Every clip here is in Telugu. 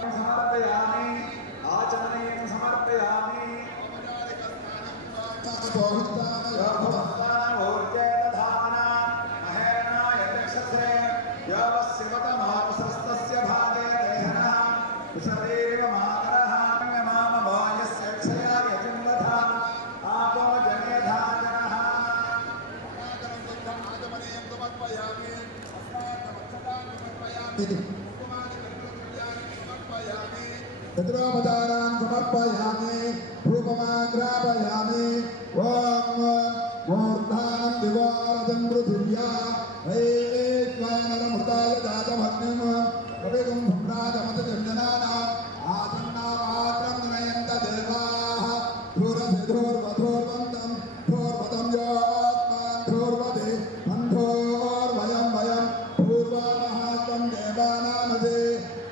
समर्पयामि आचमनेन समर्पयामि पितृपदानां समर्पयामि धूपमाग्रापयामि ओम मूर्धां दिवारजं पृथिव्या वैश्वानरमृताय जातमग्निं कविगुं सम्राजमतजनानां आसन्नापात्रं नयन्त देवाः धूरसिधूर्वधूर्वन्तं धूर्वतं योत्मान् धूर्वते अन्धोर्वयं वयं पूर्वामहात्वं देवानामधे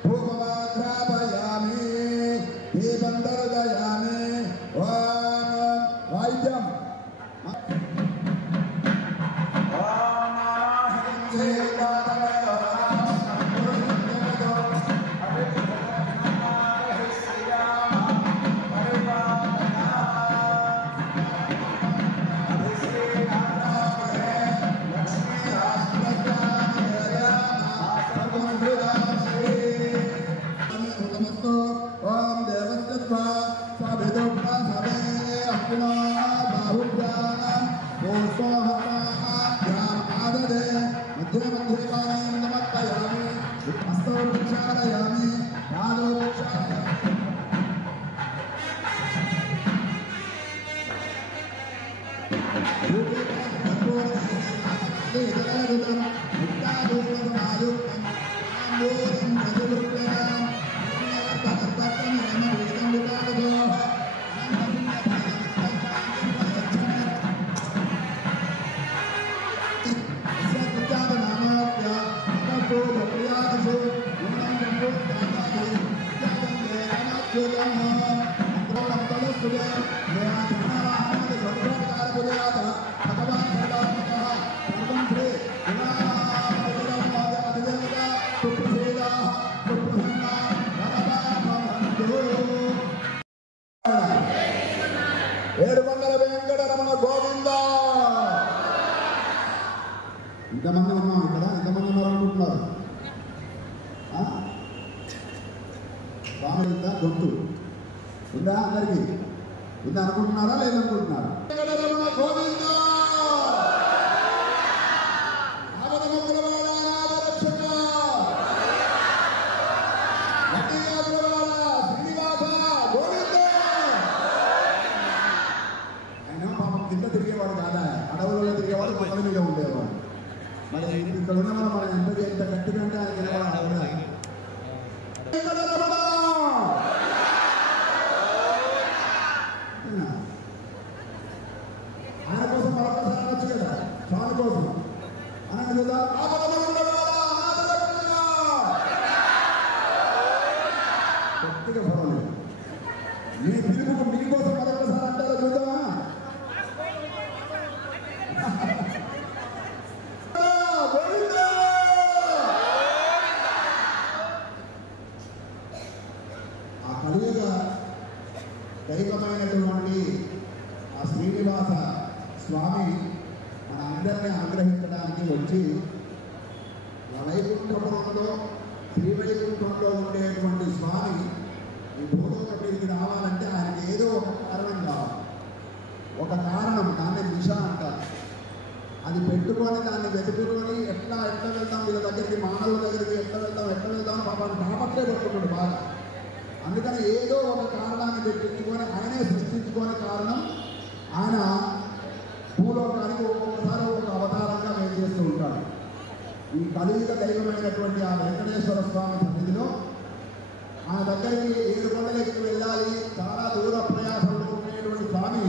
धूपमाग्रापयामि दीपं दर्शयामि ओम वाद्यं ఏడుకొండల వెంకటరమణ గోవింద. ఇంతమంది ఉన్నాం ఇక్కడ, ఇంతమంది ఉన్నారు అనుకుంటున్నారు. స్వామి ఉందా? గొంతు ఉందా? అందరికీ ఉందా అనుకుంటున్నారా? లేదనుకుంటున్నారా? వెంకటరమణ గోవింద. కింద తిరిగేవాడు కాదా, అడవులలో తిరిగేవాడు, పక్కన మీద ఉండేవాడు. మరి ఇక్కడ ఉన్న మనం ఎంత గట్టిగా అంటే ఆయన తినేవాడు. ఆయన కోసం మరొకసారి అనొచ్చు కదా, స్వామి కోసం అనండి కదా. గట్టిగా పర్వాలేదు. మీ పిలుపుకు మీకోసం మరొకసారి అంటారా చూద్దామా? ఆ కలియుగ దైవమైనటువంటి ఆ శ్రీనివాస స్వామి మన అందరినీ అనుగ్రహించడానికి వచ్చి వైకుంఠపురంలో శ్రీవైకుంఠంలో ఉండేటువంటి స్వామి ఈ భూలోకటికి రావాలంటే ఆయనకి ఏదో ఒక కారణం కావాలి. ఒక కారణం, దాన్ని దిశ అంటారు. అది పెట్టుకొని దాన్ని వెతుకుకొని ఎట్లా వెళ్తాం, వీళ్ళ దగ్గరికి, మానవుల దగ్గరికి ఎట్లా వెళ్తాం పాపాన్ని తాపత్రే పట్టుకున్నాడు బాగా. అందుకని ఏదో ఒక కారణాన్ని పెట్టించుకొని ఆయనే సృష్టించుకునే కారణం ఆయన భూలోకానికి ఒక్కొక్కసారి ఒక అవతారంగా వేచేస్తూ ఉంటాడు. ఈ కలియుగ దైవమైనటువంటి ఆ వెంకటేశ్వర స్వామి సన్నిధిలో ఆయన దగ్గరికి 7 కొండలకి వెళ్ళాలి, చాలా దూర ప్రయాసంలో ఉండేటువంటి స్వామి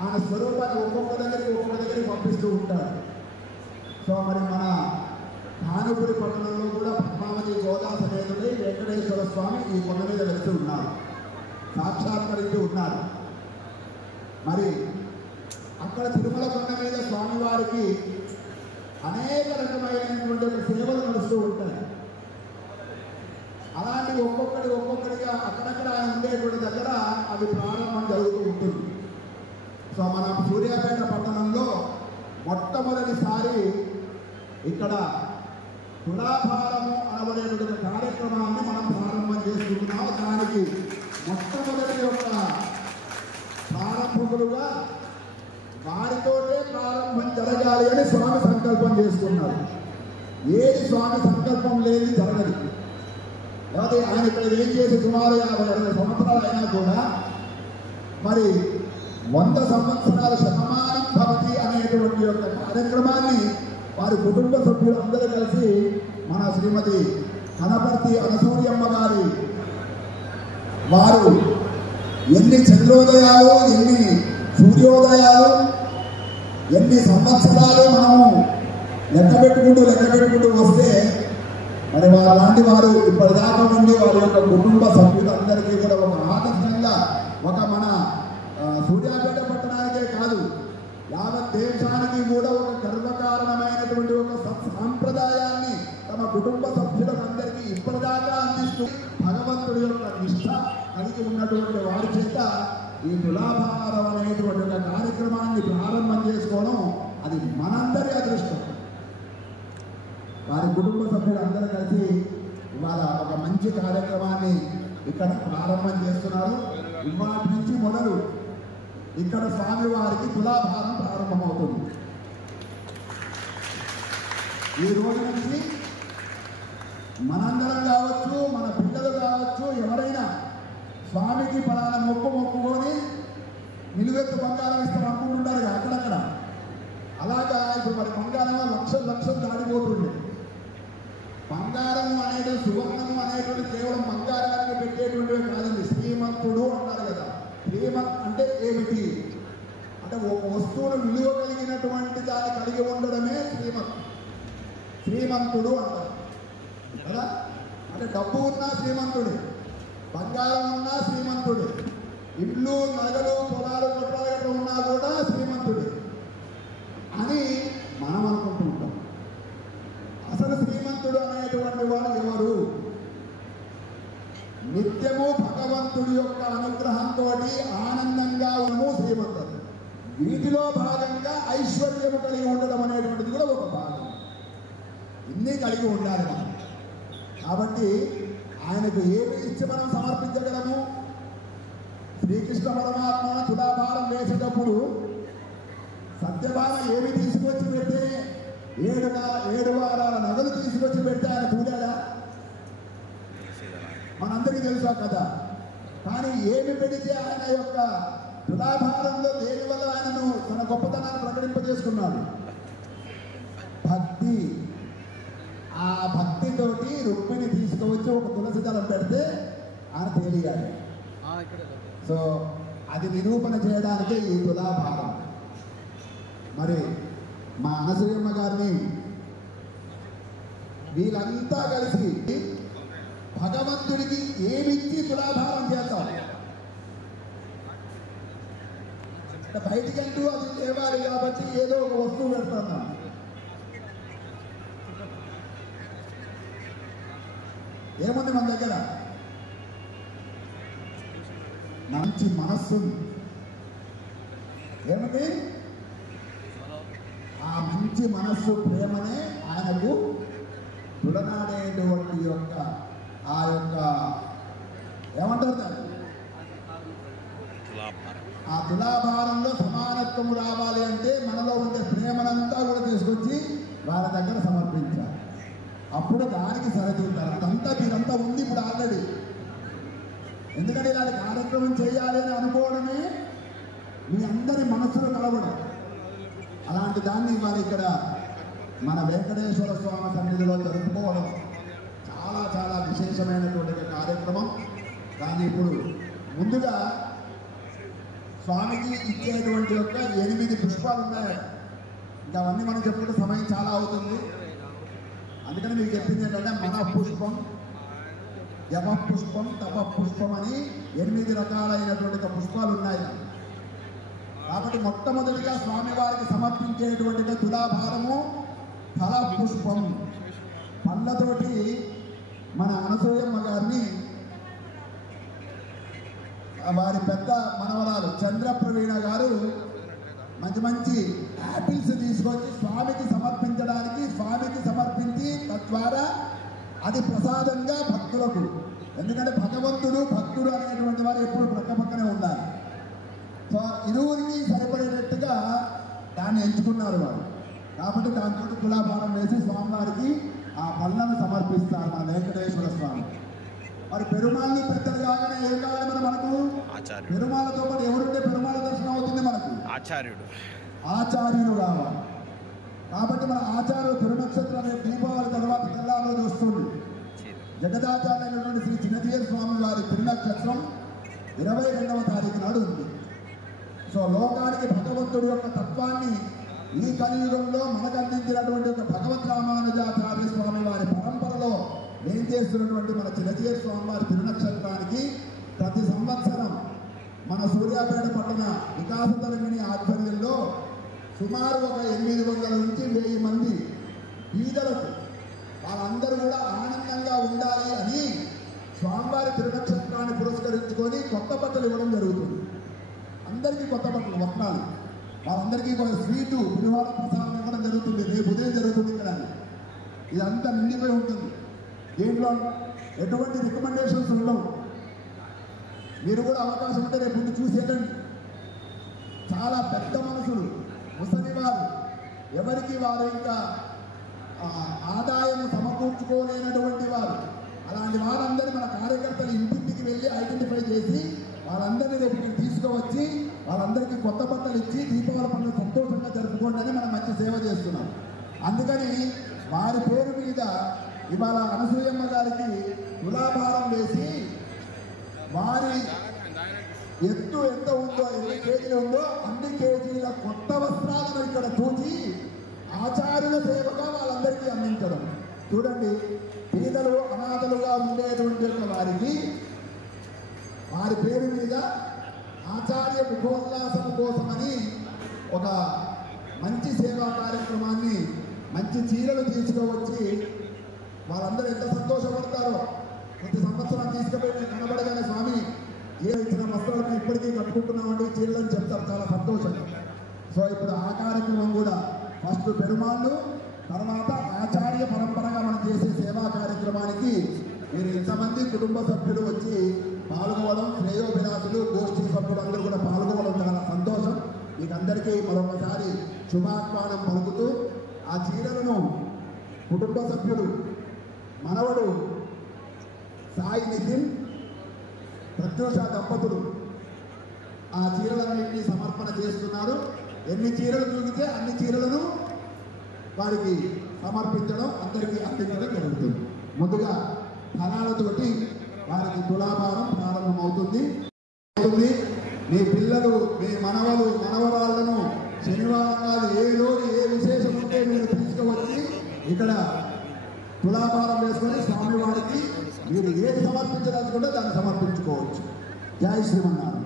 ఆయన స్వరూపాన్ని ఒక్కొక్క దగ్గరికి పంపిస్తూ ఉంటాడు. సో మరి మన భానుపురి పట్టణంలో కూడా పద్మావతి గోదా సమేతుడై వెంకటేశ్వర స్వామి ఈ కొండ మీద వెళ్తూ ఉన్నారు, సాక్షాత్కరిస్తూ ఉన్నారు. మరి అక్కడ తిరుమల కొండ మీద స్వామివారికి అనేక రకమైనటువంటి సేవలు నడుస్తూ ఉంటాయి. అలాంటి ఒక్కొక్కడిగా అక్కడక్కడ ఉండేటువంటి దగ్గర అవి ప్రారంభం జరుగుతూ ఉంటుంది. సో మన సూర్యాపేట పట్టణంలో మొట్టమొదటిసారి ఇక్కడ తులాభారము అనబడేటువంటి కార్యక్రమాన్ని మనం ప్రారంభం చేసుకుంటున్నాం. దానికి మొట్టమొదటి యొక్క ప్రారంభకులుగా వారితోనే ప్రారంభం జరగాలి అని స్వామి సంకల్పం చేసుకున్నారు. ఏది స్వామి సంకల్పం లేని జరగదు. లేకపోతే ఆయన ఇక్కడ ఏం చేసి సుమారు 50-60 సంవత్సరాలు అయినా కూడా మరి 100 సంవత్సరాల శతమానం భవతి అనేటువంటి యొక్క కార్యక్రమాన్ని వారి కుటుంబ సభ్యులు అందరూ కలిసి మన శ్రీమతి కనపర్తి అనసూయమ్మ గారి వారు ఎన్ని చంద్రోదయాలు, ఎన్ని సూర్యోదయాలు, ఎన్ని సంవత్సరాలు మనము లెక్క పెట్టుకుంటూ వస్తే మరి లాంటి వారు ఇప్పటిదాకా ఉండి వారి యొక్క కుటుంబ సభ్యులందరికీ కూడా ఒక ఆదర్శంగా, ఒక మన సూర్యాపేట పట్టణానికే కాదు యావత్ దేశానికి కూడా ఒక గర్వకారణమైనటువంటి ఒక సాంప్రదాయాన్ని తమ కుటుంబ సభ్యులందరికీ ఇప్పటిదాకా అందిస్తూ భగవంతుడి యొక్క నిష్ఠ కలిగి ఉన్నటువంటి వారి చేత ఈ తులాభారం అనేటువంటి ఒక కార్యక్రమాన్ని ప్రారంభం చేసుకోవడం అది మనందరి అదృష్టం. వారి కుటుంబ సభ్యులందరూ కలిసి ఇవాళ ఒక మంచి కార్యక్రమాన్ని ఇక్కడ ప్రారంభం చేస్తున్నారు. ఇవాటి నుంచి మొదలు ఇక్కడ స్వామివారికి తులాభారం ప్రారంభమవుతుంది. ఈ రోజు నుంచి మనందరం కావచ్చు, మన పిల్లలు కావచ్చు, ఎవరైనా స్వామికి పలానా మొక్కుకొని నిలువెత్తు బంగారం ఇస్తాం అనుకుంటుంటారు అక్కడక్కడ. అలాగా ఇప్పుడు మరి బంగారం లక్షలు దాడిపోతుంది. బంగారం అనేది, సువర్ణం అనేటువంటి కేవలం బంగారానికి పెట్టేటువంటివి కాదండి. శ్రీమంతుడు అంటారు కదా. శ్రీమంత్ అంటే ఏమిటి అంటే ఒక వస్తువును విలువ కలిగినటువంటి దాన్ని కలిగి ఉండడమే శ్రీమంతుడు అంటారు కదా. అంటే డబ్బు ఉన్నా శ్రీమంతుడే, బంగారం ఉన్నా శ్రీమంతుడే, ఇల్లు, నగలు, పొలాలు, కొట్టాలు ఉన్నా కూడా శ్రీమంతుడే అని మనం అనుకుంటూ ఉంటాం. అసలు శ్రీమంతుడు అనేటువంటి వాడు ఎవరు? నిత్యము భగవంతుడి యొక్క అనుగ్రహంతో ఆనందంగా ఉన్నము శ్రీమంతుడు. వీటిలో భాగంగా ఐశ్వర్యము కలిగి ఉండడం అనేటువంటిది కూడా ఒక భాగం. ఇన్ని కలిగి ఉండాలి మనం. కాబట్టి ఆయనకు ఏమి ఇచ్చి మనం సమర్పించగలము? శ్రీకృష్ణ పరమాత్మ తులాభారం వేసేటప్పుడు సత్యభామ ఏమి తీసుకొచ్చి పెడితే 7 వారాల నగలు తీసుకొచ్చి పెడితే ఆయన చూడాడా? మనందరికీ తెలుసా కదా. కానీ ఏమి పెడితే ఆయన యొక్క తులాభారంలో దేనివల్ల ఆయనను తన గొప్పతనాన్ని ప్రకటింపజేసుకున్నాడు? భక్తి. ఆ భక్తితోటి రుక్మిణి తీసుకువచ్చి ఒక తులసి దళం పెడితే ఆయన తేలియాలి. సో అది నిరూపణ చేయడానికే ఈ తులాభారం. మరి మా అనసూయమ్మ గారిని వీళ్ళంతా కలిసి భగవంతుడికి ఏమిచ్చి తులాభారం చేస్తాం? బయటికంటూ అది తేవాలి కాబట్టి ఏదో ఒక వస్తువు పెడుతున్నాం. ఏముంది మన దగ్గర? మంచి మనస్సు. ఏమిటి? ఆ మంచి మనస్సు, ప్రేమనే ఆయనకు తులనాడేటువంటి యొక్క ఆ యొక్క ఏమంటారు దాన్ని? ఆ తులాభారంలో సమానత్వము రావాలి అంటే మనలో ఉండే ప్రేమనంతా కూడా తీసుకొచ్చి వారి దగ్గర సమర్పించాలి. అప్పుడు దానికి సరిదిద్దారు. అదంతా మీరంతా ఉంది ఇప్పుడు ఆల్రెడీ. ఎందుకంటే ఇలాంటి కార్యక్రమం చేయాలి అని అనుకోవడమే మీ అందరి మనసులో కలవడం. అలాంటి దాన్ని ఇవాళ ఇక్కడ మన వెంకటేశ్వర స్వామి సన్నిధిలో జరుపుకోవడం చాలా చాలా విశేషమైనటువంటి కార్యక్రమం. కానీ ఇప్పుడు ముందుగా స్వామికి ఇచ్చేటువంటి యొక్క 8 పుష్పాలు ఉన్నాయి. ఇంకా అవన్నీ మనం చెప్పుకుంటే సమయం చాలా అవుతుంది. అందుకని మీకు చెప్పింది ఏంటంటే మన పుష్పం, యమ పుష్పం, తప పుష్పం అని 8 రకాలైనటువంటి పుష్పాలు ఉన్నాయి. కాబట్టి మొట్టమొదటిగా స్వామివారికి సమర్పించేటువంటి తులాభారము ఫల పుష్పం. పండ్లతోటి మన అనసూయమ్మ గారిని వారి పెద్ద మనవరాలు చంద్రప్రవీణ గారు మంచి మంచి యాపిల్స్ తీసుకొచ్చి స్వామికి సమర్పించడానికి, స్వామికి సమర్పించి తద్వారా అది ప్రసాదంగా భక్తులకు. ఎందుకంటే భగవంతుడు భక్తుడు అనేటువంటి వారు ఎప్పుడు పక్కనే ఉండాలి. సో ఇరువురికి సరిపడేటట్టుగా దాన్ని ఎంచుకున్నారు వారు. కాబట్టి దాంతో తులాభారం వేసి స్వామివారికి ఆ పళ్ళను సమర్పిస్తారు మన వెంకటేశ్వర స్వామి. మరి పెరుమాళ్ళని పెద్దలు కాగానే ఏం కావాలి మనకు? పెరుమాళ్ళతో పాటు ఎవరుంటే పెరుమాళ్ళ దర్శనం అవుతుంది మనకు? ఆచార్యులు కావాలి. కాబట్టి మన ఆచార్యులు తిరునక్షత్రం రేపు దీపావళి తర్వాత తెల్లారోజు వస్తుంది. జగదాచార్యులైనటువంటి శ్రీ చిన్నజీయర్ స్వామి వారి తిరునక్షత్రం 22వ తారీఖు నాడు ఉంది. సో లోకానికి భగవంతుడి యొక్క తత్వాన్ని ఈ కలియుగంలో మనకు అందించినటువంటి ఒక భగవద్ రామానుజాచార్య స్వామి వారి పరంపరలో ఏం చేస్తున్నటువంటి మన చిన్నజీయర్ స్వామి వారి తిరునక్షత్రానికి ప్రతి సంవత్సరం మన సూర్యాపేట పట్టణ వికాస తరంగిణి ఆధ్వర్యంలో సుమారు ఒక 800 నుంచి 1000 మంది బీదలకు వాళ్ళందరూ కూడా ఆనందంగా ఉండాలి అని స్వామివారి తిరునక్షత్రాన్ని పురస్కరించుకొని కొత్త బట్టలు ఇవ్వడం జరుగుతుంది. అందరికీ కొత్త బట్టలు వస్త్రాలు, వాళ్ళందరికీ కూడా స్వీటు పులిహోర ప్రసాదం ఇవ్వడం జరుగుతుంది. రేపు ఉదయం జరుగుతుంది. ఇక్కడ ఇదంతా నిండిపోయి ఉంటుంది. దీంట్లో ఎటువంటి రికమెండేషన్స్ ఉండవు. మీరు కూడా అవకాశం ఉంటే రేపు ముందు చూసేయండి. చాలా పెద్ద మనసులు, ముసలివారు, ఎవరికి వారు ఇంకా ఆదాయం సమకూర్చుకోలేనటువంటి వారు, అలాంటి వారందరూ మన కార్యకర్తలు ఇంటింటికి వెళ్ళి ఐడెంటిఫై చేసి వాళ్ళందరినీ రేపు తీసుకువచ్చి వాళ్ళందరికీ కొత్త బట్టలు ఇచ్చి దీపావళి పండుగ సంతోషంగా జరుపుకోండి అని మనం మంచి సేవ చేస్తున్నాం. అందుకని వారి పేరు మీద ఇవాళ అనసూయమ్మ గారికి తులాభారం వేసి వారి ఎత్తు ఎంత ఉందో, ఎన్ని కేజీలు ఉందో అన్ని కేజీల కొత్త వస్త్రాలను ఇక్కడ తూచి ఆచార్యుల సేవగా వాళ్ళందరికీ అందించడం. చూడండి, పేదలు అనాథలుగా ఉండేటువంటి వారికి వారి పేరు మీద ఆచార్య ముఖోల్లాసం కోసమని ఒక మంచి సేవా కార్యక్రమాన్ని, మంచి చీరలు తీసుకువచ్చి వాళ్ళందరూ ఎంత సంతోషపడతారో. ప్రతి సంవత్సరం తీసుకుపోయి కనబడగానే స్వామి ఏ ఇచ్చిన వస్త్రాలను ఇప్పటికీ కట్టుకుంటున్నామండి చీరలు అని చెప్తారు, చాలా సంతోషంగా. సో ఇప్పుడు ఆ కార్యక్రమం కూడా ఫస్ట్ పెరుమాళ్ళు, తర్వాత ఆచార్య పరంపరగా మనం చేసే సేవా కార్యక్రమానికి మీరు ఇంతమంది కుటుంబ సభ్యులు వచ్చి పాల్గొనడం, శ్రేయోభిలాసులు, గోష్ఠీ సభ్యులు అందరూ కూడా పాల్గొనడం చాలా సంతోషం. మీకు అందరికీ మరొకసారి శుభాహ్వానం పలుకుతూ ఆ చీరలను కుటుంబ సభ్యులు మనవడు సాయి నితిన్, ప్రత్యూష దంపతులు ఆ చీరలన్నింటినీ సమర్పణ చేస్తున్నారు. ఎన్ని చీరలు చూగితే అన్ని చీరలను వారికి సమర్పించడం, అందరికీ అందించడం జరుగుతుంది. ముందుగా ఫలాలతోటి వారికి తులాభారం ప్రారంభమవుతుంది. మీ పిల్లలు, మీ మనవలు, మనవరాళ్లను శనివారం నాడు ఏ రోజు ఏ విశేషం ఉంటే మీరు తీసుకువచ్చి ఇక్కడ తులాభారం వేసుకొని స్వామివారికి మీరు ఏది సమర్పించదలుచుకుంటే దాన్ని సమర్పించుకోవచ్చు. జై శ్రీమన్నారాయణ.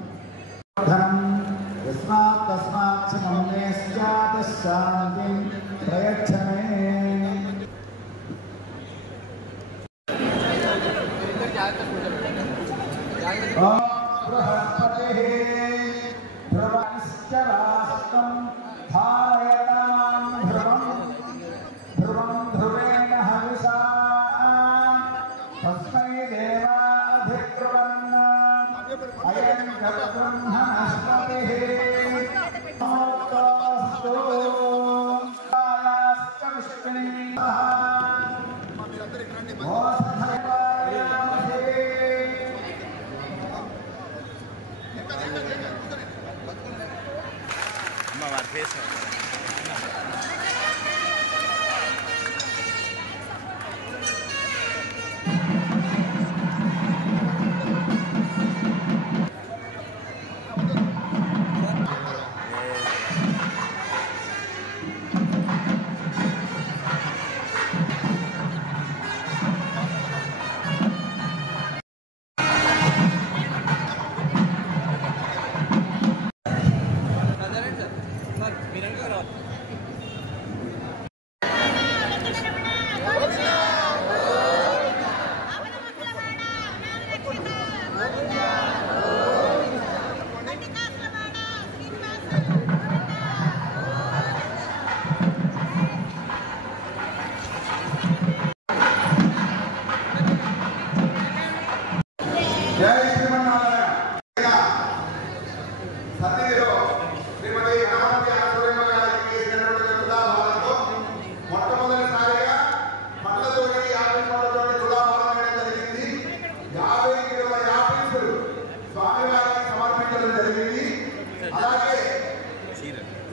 Miren que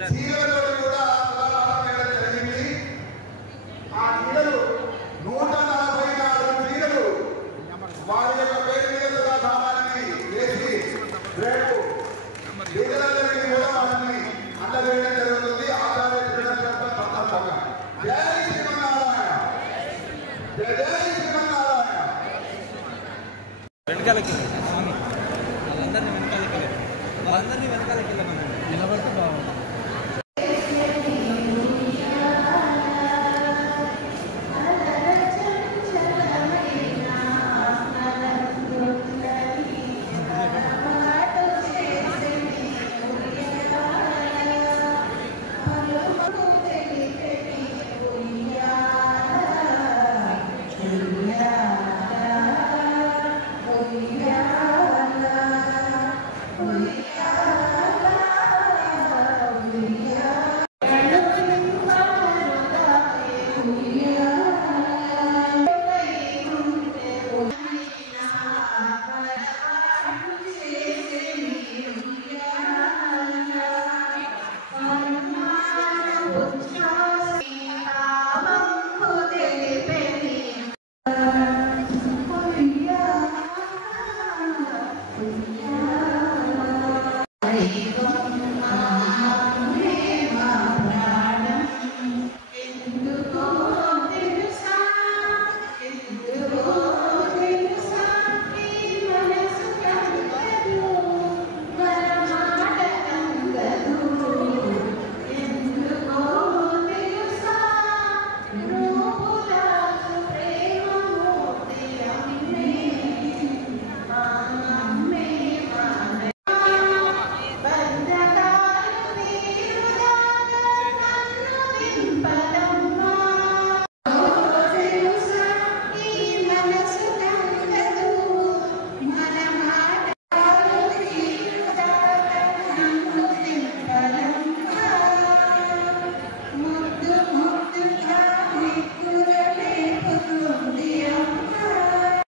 చీరలతో కూడా జరిగింది. ఆ చీరలు 144 చీరలు వారి యొక్క పేరు మీద తులాభారాన్ని వేసి రేపు పేదలందరికీ కూడా వారిని అందజేయడం జరుగుతుంది. ఆచార్య సందర్భంగా జై శ్రీమన్నారాయణ, జై జై శ్రీమన్నారాయణ. వెనకాలకి వాళ్ళందరినీ వెనకాలకి వెళ్ళమని నిలబడితే బాగుంటుంది.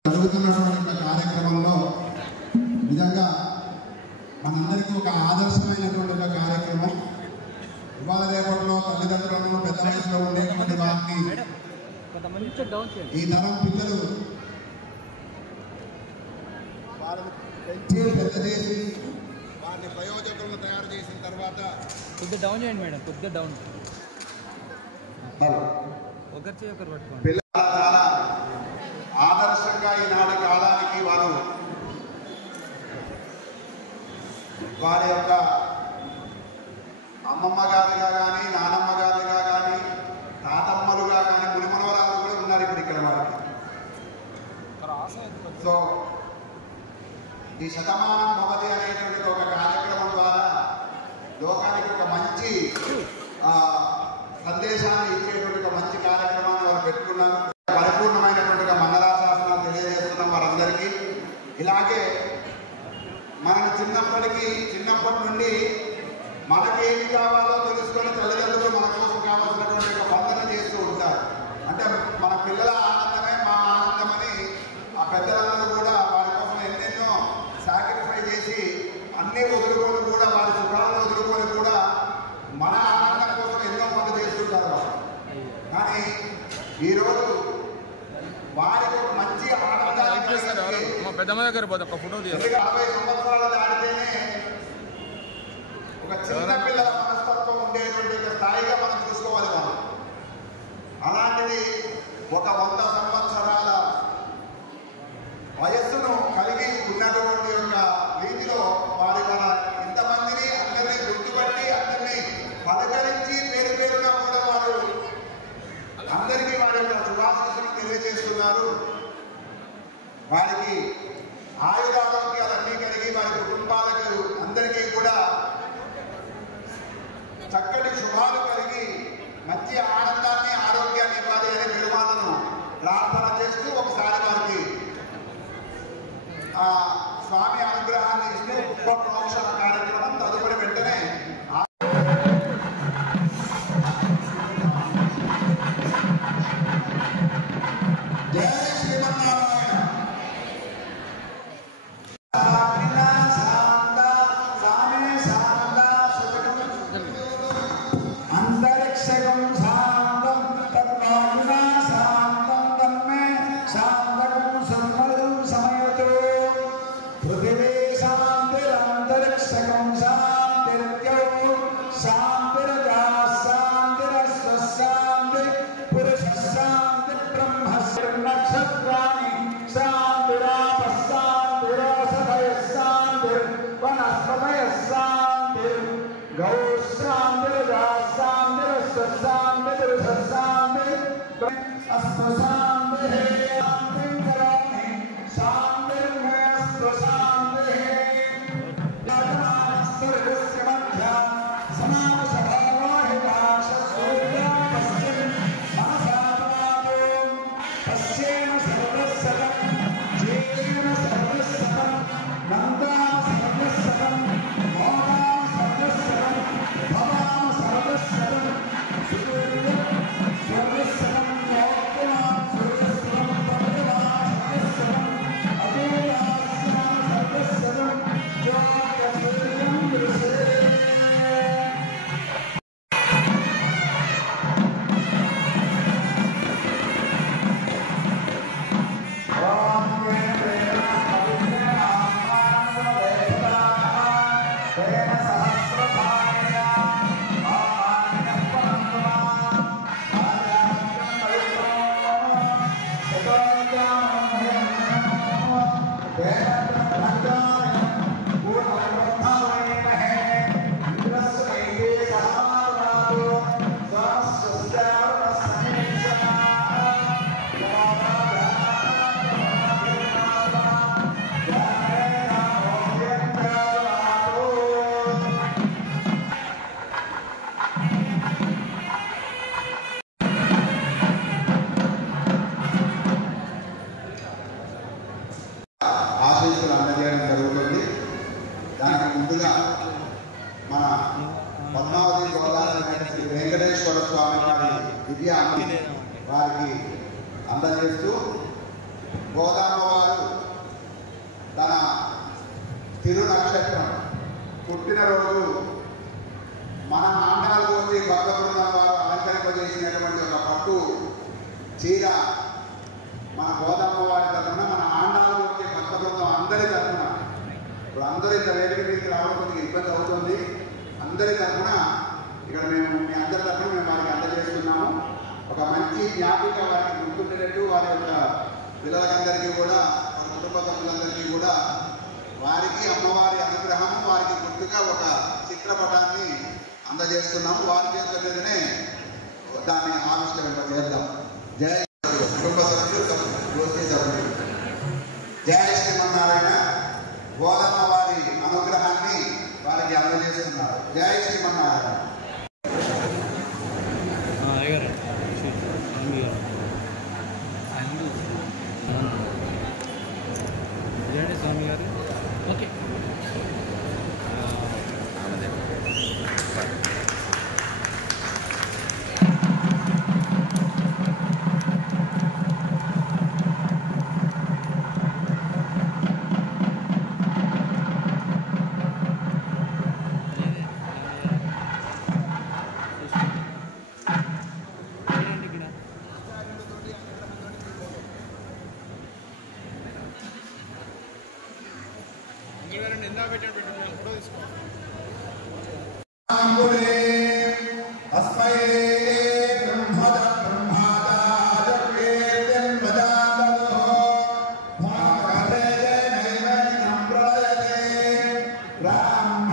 జరుగుతున్నటువంటి కార్యక్రమంలో నిజంగా మనందరికీ ఒక ఆదర్శమైనటువంటి కార్యక్రమం. ఇవాళ రేపట్లో తల్లిదండ్రులను పెద్ద వయసులో ఉండేటువంటి వారిని ఈ తరం పిల్లలు వాళ్ళని పెంచి పెద్ద చేసి వారిని ప్రయోజకులను తయారు చేసిన తర్వాత కొద్దిగా డౌన్ చేయండి మేడం, కొద్దిగా డౌన్. ఒకరి చేయి ఒకరు పట్టుకోండి. పిల్లలు చాలా ఆదర్శంగా ఈనాటి కాలానికి వారి యొక్క అమ్మమ్మ గారుగా కానీ, నానమ్మ గారుగా కానీ, తాతమ్మలుగా కానీ, మునిమనవరాలు కూడా ఉన్నారు ఇప్పుడు ఇక్కడ వారికి. సో ఈ శతమానం భవతి అనేటువంటి ఒక కార్యక్రమం ద్వారా లోకానికి ఒక మంచి సందేశాన్ని ఇచ్చేటువంటి ఒక మంచి కార్యక్రమాన్ని వారు పెట్టుకున్నారు. పరిపూర్ణమైనటువంటి మండలాశాసనాలు తెలియజేస్తున్నాం వారందరికీ. ఇలాగే మనం చిన్నప్పటి నుండి మనకేమి కావాలో తెలుసుకొని తల్లిదండ్రులు మన కోసం కావాల్సినటువంటి ఒక బంధన చేస్తూ ఉంటారు. అంటే మన పిల్లల ఆనందమే మా ఆనందమని ఆ పెద్దలందరూ కూడా వారి కోసం ఎన్నెన్నో సాక్రిఫై చేసి అన్నీ వదులుకొని కూడా వారి సుఖాలను వదులుకొని కూడా మన ఆనందం కోసం ఎన్నో పనులు చేస్తుంటారు. కానీ ఈరోజు వారికి ఒక మంచి ఆనందాన్ని 60 సంవత్సరాలు దాటితేనే ఒక చిన్న పిల్లల మనస్తత్వం ఉండేటువంటి స్థాయిగా మనం చూసుకోవాలి. మనం అలాంటిది ఒక 100 సంవత్సరాల వయస్సును కలిగి ఉన్నటువంటి యొక్క రీతిలో వారి మన ఇంతమందిని అందరినీ గుర్తుపట్టి అందరినీ పలకరించి పేరు పేరుగా కూడా వారు అందరికీ వారి యొక్క శుభాశీస్సులు తెలియజేస్తున్నారు. వారికి ఆయురారోగ్యాలన్నీ కలిగి వారి కుటుంబాలకు అందరికీ కూడా చక్కటి శుభాలు కలిగి మంచి ఆనందాన్ని, ఆరోగ్యాన్ని ఇవ్వాలి అనే నిర్మాణను ప్రార్థన చేస్తూ ఒకసారి వారికి స్వామి అనుగ్రహాన్ని ఇస్తూ పుష్పప్రోక్షణ కార్యక్రమం తదుపరి వెంటనే జై శ్రీమన్నారాయణ. శాంత శాంత सर्वसकं शान्तिर्द्यौ शान्तिरजाशान्तिरस्वशान्ति पुरुषशान्ति ब्रह्मस्यर्नक्षत्राणि शान्तिरापशान्तिरोषधयशान्तिर्वनस्पतयशान्तिर् गौशान्तिरजाशान्तिरस्वशान्ति पुरुषशान्ति अस्वशान्तिः शान्तिं करोमि शान्तिर्मयस्वशान्तिः यातनास्तुर्यस्य मध्या समानसभावाहिताक्षसूर्यापश्चिं मनसात्मानो पश्येन सर्वस्सतं जेन सर्वस्सतं नन्दां सर्वस्सतं मोदां सर्वस्सतं भवां सर्वस्सतं सूर्यं सर्वस्सतं मोक्तिमां सूर्यस्सतं पद्मवां सर्वस्सतं अपूर्वास्यां सर्वस्सतं ज्योतिर्सूर्यं दृशे ఆశీస్సులు అందజేయడం జరుగుతుంది. దానికి ముందుగా మన పద్మావతి గోదావరి శ్రీ వెంకటేశ్వర స్వామి వారి దివ్యాన్ని వారికి అందజేస్తూ గోదావరి వారు తన తిరునక్షత్రం పుట్టినరోజు మన నాటకాలకు వచ్చి భక్త బృందం వారు అలంకరింపజేసినటువంటి ఒక పట్టు చీర మన గోదామ్మ వారి తరఫున మన ఆండాలు వచ్చే భక్త బృందం అందరి తరఫున ఇప్పుడు అందరూ ఇంత వేదిక మీదకి రావడం కొద్దిగా ఇబ్బంది అవుతుంది. అందరి తరఫున ఇక్కడ మేము మీ అందరి తరఫున మేము వారికి అందజేస్తున్నాము. ఒక మంచి జ్ఞాపిక వారికి గుర్తుండేటట్టు వారి యొక్క పిల్లలకందరికీ కూడా మన కుటుంబ సభ్యులందరికీ కూడా వారికి అమ్మవారి అనుగ్రహం వారికి గుర్తుగా ఒక చిత్రపటాన్ని అందజేస్తున్నాము. వారి చేతులనే దాన్ని ఆవిష్కరింపజేద్దాం. జై కుటుంబ సభ్యులు గోష్ఠీ సభ్యులు జయ శ్రీమన్నారాయణ. గోదమ్మ వారి అనుగ్రహాన్ని వారికి అందజేస్తున్నారు. జయ శ్రీమన్నారాయణ. స్వామి గారు ఓకే Ram